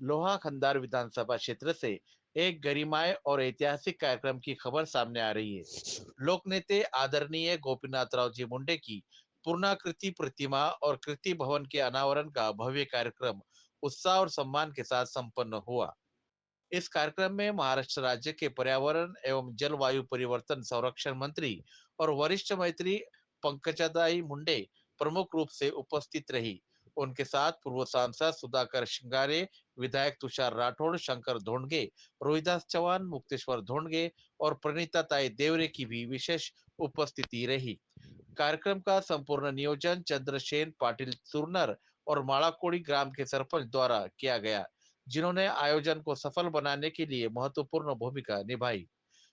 लोहा खंडार विधानसभा क्षेत्र से एक गरिमाए और ऐतिहासिक कार्यक्रम की खबर सामने आ रही है। लोक नेते आदरणीय गोपीनाथ जी मुंडे की पूर्णाकृति प्रतिमा और कृति भवन के अनावरण का भव्य कार्यक्रम उत्साह और सम्मान के साथ संपन्न हुआ। इस कार्यक्रम में महाराष्ट्र राज्य के पर्यावरण एवं जलवायु परिवर्तन संरक्षण मंत्री और वरिष्ठ मंत्री पंकजाताई मुंडे प्रमुख रूप से उपस्थित रही। उनके साथ पूर्व सांसद सुधाकर श्रृंगारे, विधायक तुषार राठौड़, शंकर धोंडगे, रोहिदास चौहान, मुक्तेश्वर धोंडगे और प्रणीता ताई देवरे की भी विशेष उपस्थिति रही। कार्यक्रम का संपूर्ण नियोजन चंद्रसेन पाटिल चूरनर और माड़ाकोड़ी ग्राम के सरपंच द्वारा किया गया, जिन्होंने आयोजन को सफल बनाने के लिए महत्वपूर्ण भूमिका निभाई।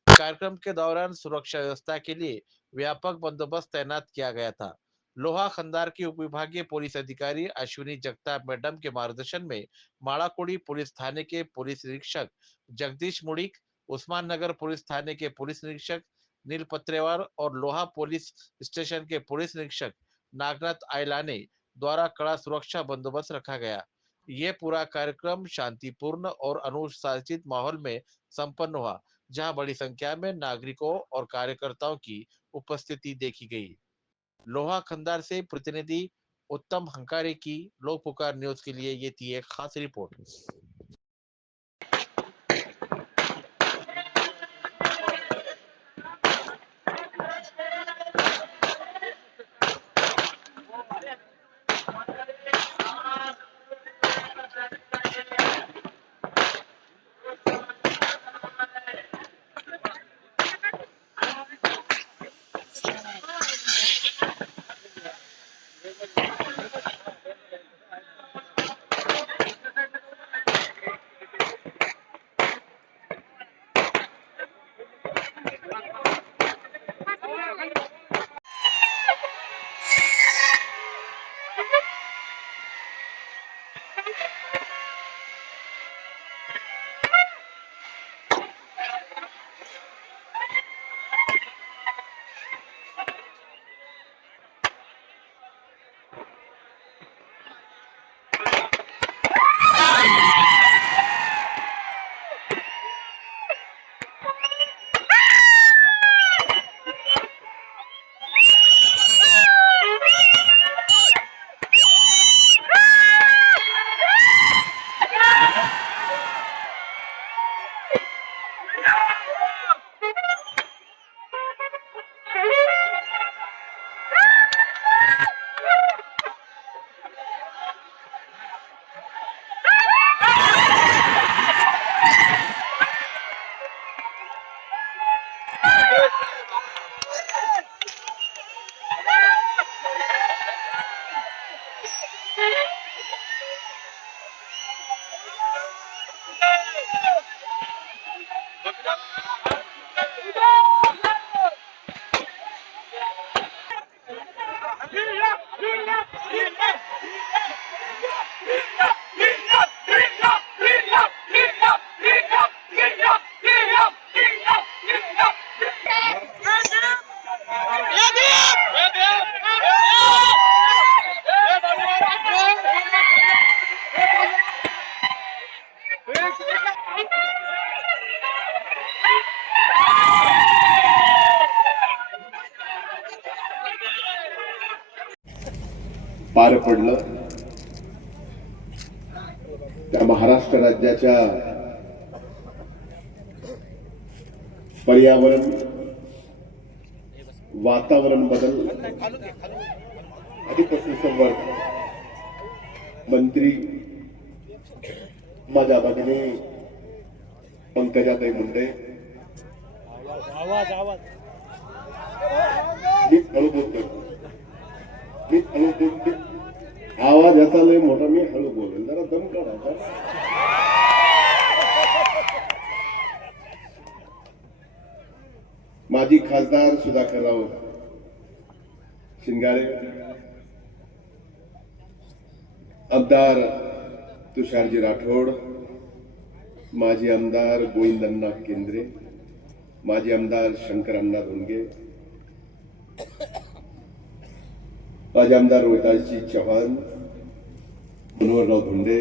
कार्यक्रम के दौरान सुरक्षा व्यवस्था के लिए व्यापक बंदोबस्त तैनात किया गया था। लोहा खंडार की उपविभागीय पुलिस अधिकारी अश्विनी जगताप मैडम के मार्गदर्शन में माड़ाकोड़ी पुलिस थाने के पुलिस निरीक्षक जगदीश मुड़िक, उस्मान नगर पुलिस थाने के पुलिस निरीक्षक नील पत्रेवार और लोहा पुलिस स्टेशन के पुलिस निरीक्षक नागनाथ आयलाने द्वारा कड़ा सुरक्षा बंदोबस्त रखा गया। ये पूरा कार्यक्रम शांतिपूर्ण और अनुशासित माहौल में संपन्न हुआ, जहां बड़ी संख्या में नागरिकों और कार्यकर्ताओं की उपस्थिति देखी गई। लोहा खंडार से प्रतिनिधि उत्तम हंकारे की लोक पुकार न्यूज के लिए ये थी एक खास रिपोर्ट। पार पडलं त्या महाराष्ट्र राज्याच्या पर्यावरण वातावरण बदल आणि पशुसंवर्धन मंत्री माझ्या भगिनी पंकजाताई मुंडे मी हळू बोलतो आवाज याचा लय मोठा मी हळू बोलेल जरा दम काढा माजी खासदार सुधाकरराव शिंगारे आमदार तुषारजी राठौड़ माजी आमदार गोविंदअण्णा केंद्रे माजी आमदार शंकरअण्णा धोंडगे माजी आमदार रोहिदासजी चव्हाण मनोहरराव धोंडे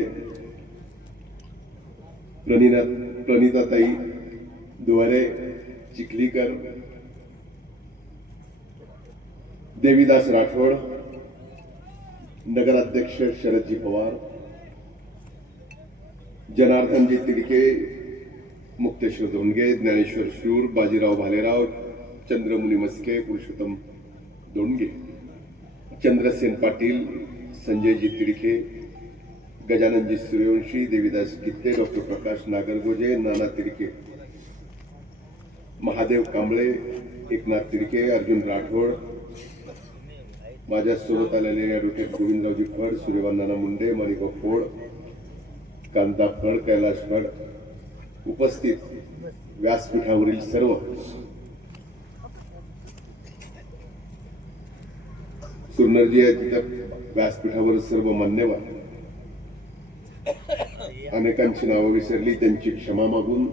प्रणिताताई दुवारे चिखलीकर, देवीदास राठोड, नगराध्यक्ष शरदजी पवार, जनार्दनजी तिडके, मुक्तेश्वर धोंडगे, ज्ञानेश्वर शूर, बाजीराव भालेराव, चंद्रमुनी मस्के, पुरुषोत्तम दोंडगे, चंद्रसेन पाटील, संजयजी तिडके, गजाननजी सूर्यवंशी, देवीदास गित्ते, डॉक्टर प्रकाश नागरगोजे, नाना तिडके, महादेव कांबळे, एकनाथ तिडके, अर्जुन राठोड, माझ्यासोबत आलेले ॲडव्होकेट गोविंदरावजी फड, सूर्यवान नाना मुंडे, माणिकराव फोड, कांता फड, कैलाश फड, उपस्थित व्यासपीठावरील सर्व सुरनरजी आहेत व्यासपीठावर सर्व मान्यवर, अनेकांची नावं विसरली त्यांची क्षमा मागून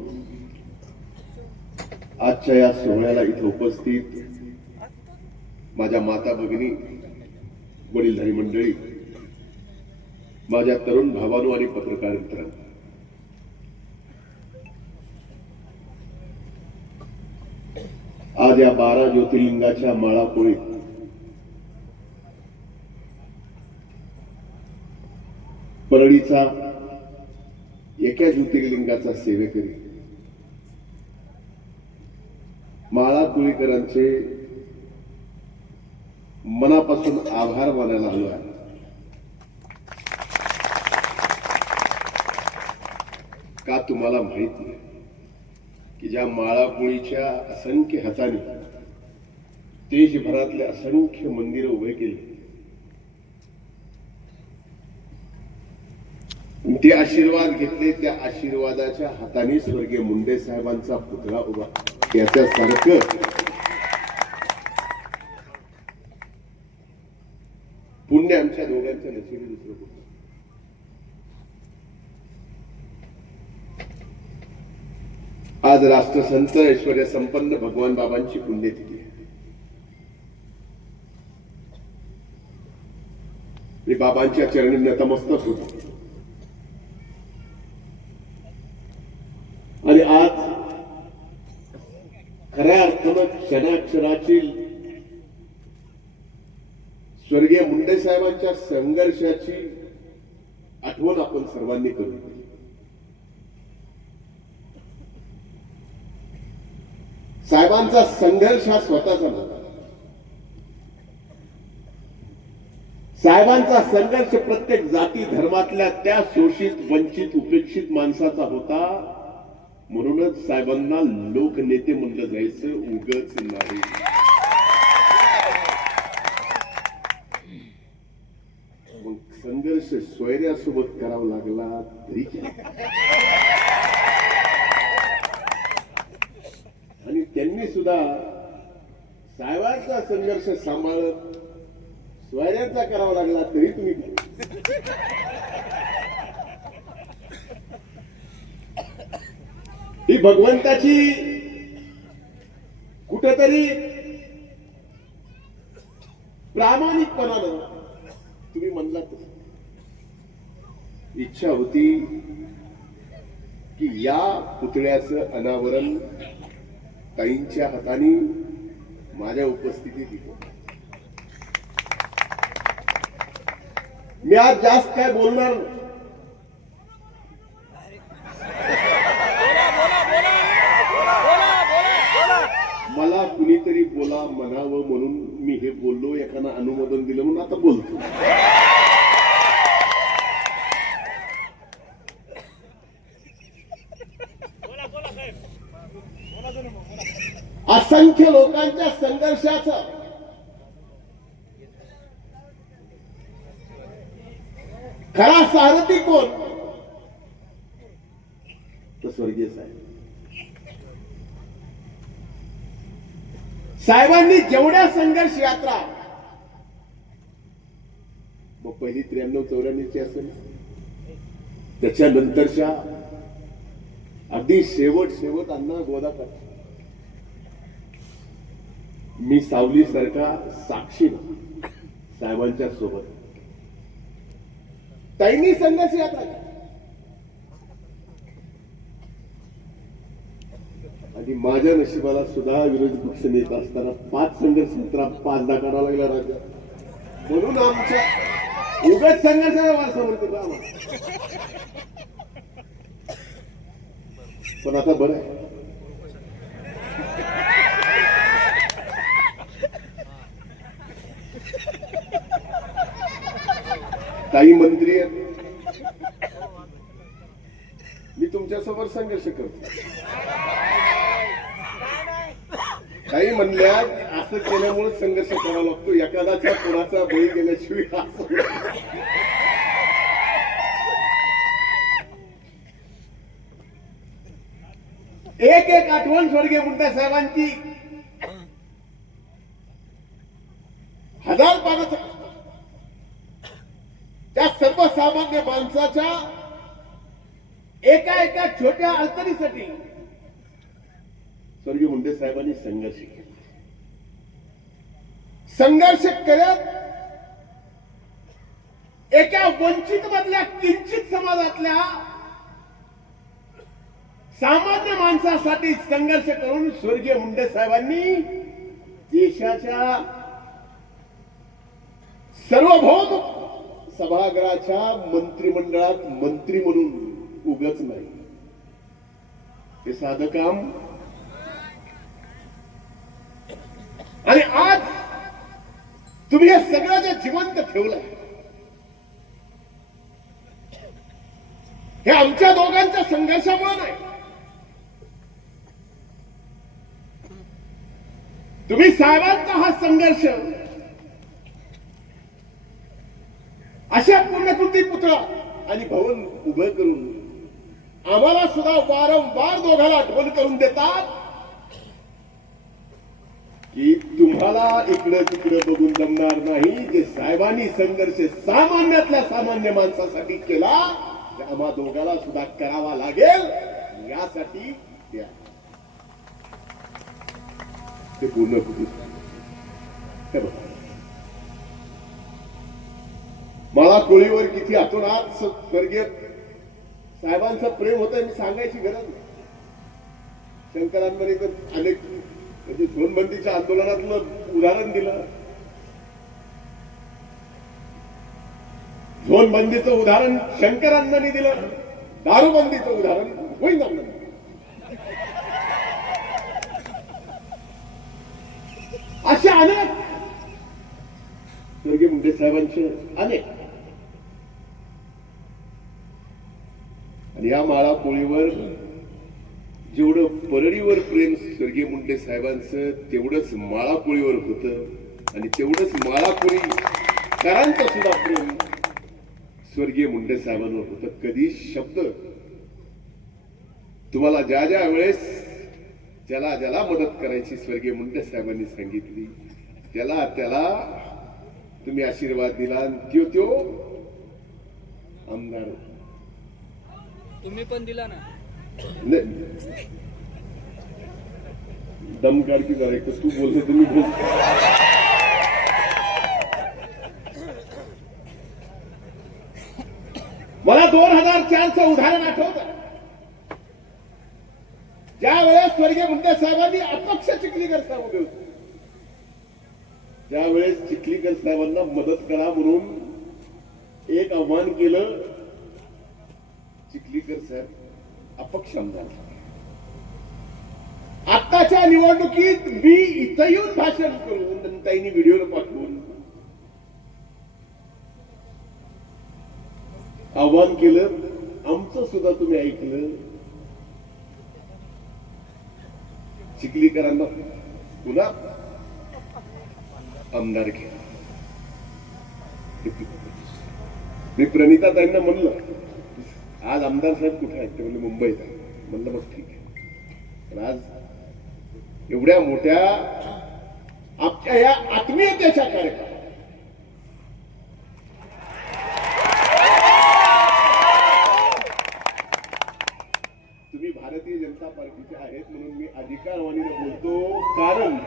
आजच्या या सोहळ्याला इथं उपस्थित माझ्या माता भगिनी, वडीलधारी मंडळी, माझ्या तरुण भावांनो आणि पत्रकार मित्रांनो, आज या 12 ज्योतिर्लिंगाच्या माळापोळीत परळीचा एका ज्योतिर्लिंगाचा सेवेकरी माळापोळीकरांचे मनापासून आभार मानायला आलो आहे. का तुम्हाला माहित नाही की ज्या माळापोळीच्या असंख्य हाताने देशभरातले असंख्य मंदिरं उभे केली, ते आशीर्वाद घेतले, त्या आशीर्वादाच्या हाताने स्वर्गीय मुंडे साहेबांचा पुतळा उभा, याच्यासारखं पुण्य आमच्या दोघांच्या नशिबी दुसरं कुठं. आज राष्ट्रसंत ऐश्वर्य संपन्न भगवान बाबांची पुण्यतिथी आहे. मी बाबांच्या चरणी नतमस्तक होतो आणि आज खऱ्या अर्थानं क्षणाक्षराची स्वर्गीय मुंडे साहेबांच्या संघर्षाची आठवण आपण सर्वांनी करू. साहेबांचा संघर्ष हा स्वतःचा नव्हता. साहेबांचा संघर्ष प्रत्येक जाती धर्मातल्या त्या शोषित, वंचित, उपेक्षित माणसाचा होता. म्हणूनच साहेबांना लोकनेते म्हणलं जायचं, उगाच नाही. मग संघर्ष सोयऱ्यासोबत करावा लागला तरी आणि त्यांनी सुद्धा साहेबांचा संघर्ष सांभाळत सोयऱ्यांचा करावा लागला तरी तुम्ही ही भगवंताची कुठेतरी प्रामाणिकपणानं तुम्ही म्हणलात इच्छा होती की या पुतळ्याचं अनावरण ताईंच्या हाताने माझ्या उपस्थितीत होतं. मी आज जास्त काय बोलणार नाही. मला कुणीतरी बोला म्हणावं म्हणून मी हे बोललो, एकानं अनुमोदन दिलं म्हणून आता बोलतो. असंख्य लोकांच्या संघर्षाचं खरा सारथी कोण? तो स्वर्गीय साहेब. साहेबांनी जेवढ्या संघर्ष यात्रा, मग पहिली 93-94 असेल, त्याच्यानंतरच्या अगदी शेवट अण्णा गोदाकर, मी सावली सारखा साक्षी साहेबांच्या सोबत ताईंनी संघर्ष यात्रा. आणि माझ्या नशिबाला सुद्धा विरोधी पक्ष नेता असताना 5 संघर्ष सत्र 5दा करावा लागला राजा. म्हणून आमच्या उगाच संघर्षाचा वारसा म्हणतो का आम्हाला. पण आता बरं आहे. ताई मंत्री आहेत, मी तुमच्यासोबत संघर्ष करतो. काही म्हणल्या असं केल्यामुळे संघर्ष करावा लागतो, एखाद्याचा कोणाचा बळी गेल्याशिवाय. एक एक आठवण स्वर्गीय मुंडे साहेबांची हजार पानाचं त्या सर्वसामान्य माणसाच्या एका एका छोट्या अडचणीसाठी स्वर्गीय मुंडे साहेबांनी संघर्ष केला. संघर्ष करत एका वंचित मधल्या किंचित समाजातल्या सामान्य माणसासाठी संघर्ष करून स्वर्गीय मुंडे साहेबांनी देशाच्या सार्वभौम सभागृहाच्या मंत्रिमंडळात मंत्री म्हणून उगाच नाही, हे साधं काम. आणि आज तुम्ही हे सगळं जे जिवंत ठेवलंय, हे आमच्या दोघांच्या संघर्षामुळे नाही. तुम्ही साहेबांचा हा संघर्ष अशा पूर्णकृती पुतळा आणि भवन उभं करून आम्हाला सुद्धा वारंवार दोघाला आठवण करून देतात की तुम्हाला इकडं तिकडं बघून जमणार नाही. जे साहेबांनी संघर्ष सामान्यातल्या सामान्य माणसासाठी केला ते आम्हा दोघाला सुद्धा करावा लागेल. यासाठी ते पूर्ण हे बघा, मला कोळीवर किती आतोनात स्वर्गीय साहेबांचं प्रेम होतं मी सांगायची गरज नाही. शंकरांमध्ये तर अनेक म्हणजे झोनबंदीच्या आंदोलनातलं उदाहरण दिलं, झोनबंदीचं उदाहरण शंकरांनी दिलं, दारूबंदीचं उदाहरण होईनांनी दिलं. असे अनेक स्वर्गीय मुंडे साहेबांचे अनेक. आणि या माळा पोळीवर जेवढं परळीवर प्रेम स्वर्गीय मुंडे साहेबांचं तेवढंच माळापोळीवर होतं आणि तेवढंच माळापोळीकरांचं सुद्धा प्रेम स्वर्गीय मुंडे साहेबांवर होतं. कधी शब्द तुम्हाला ज्या ज्या वेळेस ज्याला ज्याला मदत करायची स्वर्गीय मुंडे साहेबांनी सांगितली त्याला त्याला तुम्ही आशीर्वाद दिला आणि त्यो आमदार तुम्ही पण दिला ना. दम काढ की जरा, तू बोलतो तुम्ही बोल. मला 2004चं उदाहरण आठवतं, ज्या वेळेस स्वर्गीय मुंडे साहेबांनी अपक्ष चिखलीकर साहेब उभे होते, त्यावेळेस चिखलीकर साहेबांना मदत करा म्हणून एक आव्हान केलं. चिखलीकर साहेब अपक्ष आमदार. आत्ताच्या निवडणुकीत मी इथं येऊन भाषण करून नंतर व्हिडिओ पाठवून आव्हान केलं. आमचं सुद्धा तुम्ही ऐकलं. चिखलीकरांना पुन्हा आमदार केलं. मी प्रणिता ताईंना म्हणलं आज आमदार साहेब कुठे आहेत, ते म्हणले मुंबईत आहे. म्हणलं मग ठीक आहे. पण आज एवढ्या मोठ्या आपल्या या आत्मीयतेच्या कार्यक्रमात तुम्ही भारतीय जनता पार्टीचे आहेत म्हणून मी अधिकारवाणीने बोलतो, कारण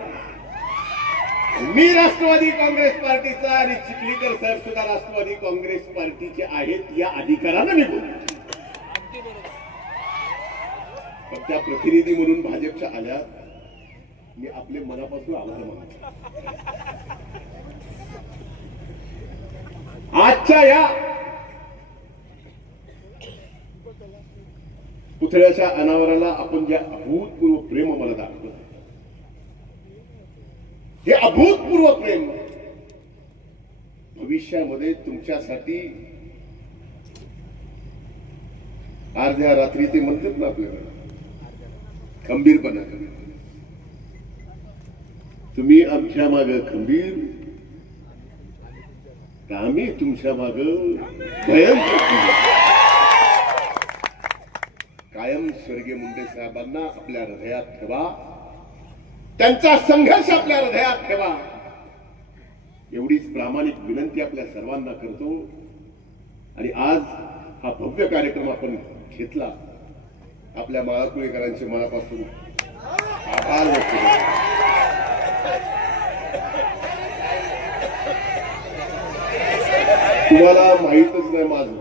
मी राष्ट्रवादी काँग्रेस पार्टीचा आणि चिखलीकर साहेब सुद्धा राष्ट्रवादी काँग्रेस पार्टीचे आहेत या अधिकाराने मी बोलतो. त्या प्रतिनिधी म्हणून भाजपच्या आल्या, मी आपले मनापासून आभार मानतो. आजच्या या पुतळ्याच्या अनावराला आपण जे अभूतपूर्व प्रेम मला दाखवलं, हे अभूतपूर्व प्रेम भविष्यामध्ये तुमच्यासाठी अर्ध्या रात्री ते म्हणतात ना आपल्याला खंबीरपणा, तुम्ही आमच्या माग खंबीर, आम्ही तुमच्या माग भयंकर खंबीर. कायम स्वर्गीय मुंडे साहेबांना आपल्या हृदयात ठेवा, त्यांचा संघर्ष आपल्या हृदयात ठेवा, एवढीच प्रामाणिक विनंती आपल्या सर्वांना करतो. आणि आज हा भव्य कार्यक्रम आपण घेतला, आपल्या माळाकुळेकरांचे मनापासून आभार व्यक्त करतो. तुम्हाला माहीतच नाही माझं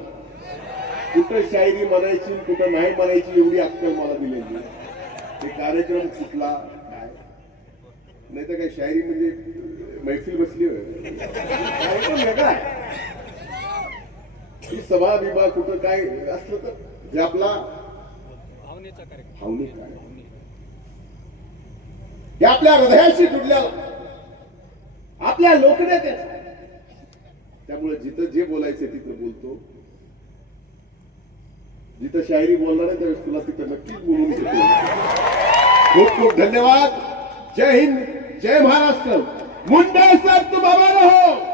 कुठं शायरी म्हणायची कुठं नाही म्हणायची एवढी अक्कल मला दिलेली. हे कार्यक्रम कुठला काय नाही तर काय शायरी म्हणजे मैफिल बसली कार्यक्रम वेगळा आहे. सभा बिभा कुठं काय असलं तर जे आपला भावनेचा कार्यक्रम, भावनिक कार्यक्रम हे आपल्या हृदयाशी जुडलेला, आपल्या लोकनेत्याचा. त्यामुळे जिथं जे बोलायचं तिथं बोलतो, जिथं शायरी बोलणार आहे त्यावेळेस तुला तिथं नक्कीच बोलून घेतो. खूप खूप धन्यवाद. जय हिंद, जय महाराष्ट्र. मुंडे साहेब तुम हमारे हो.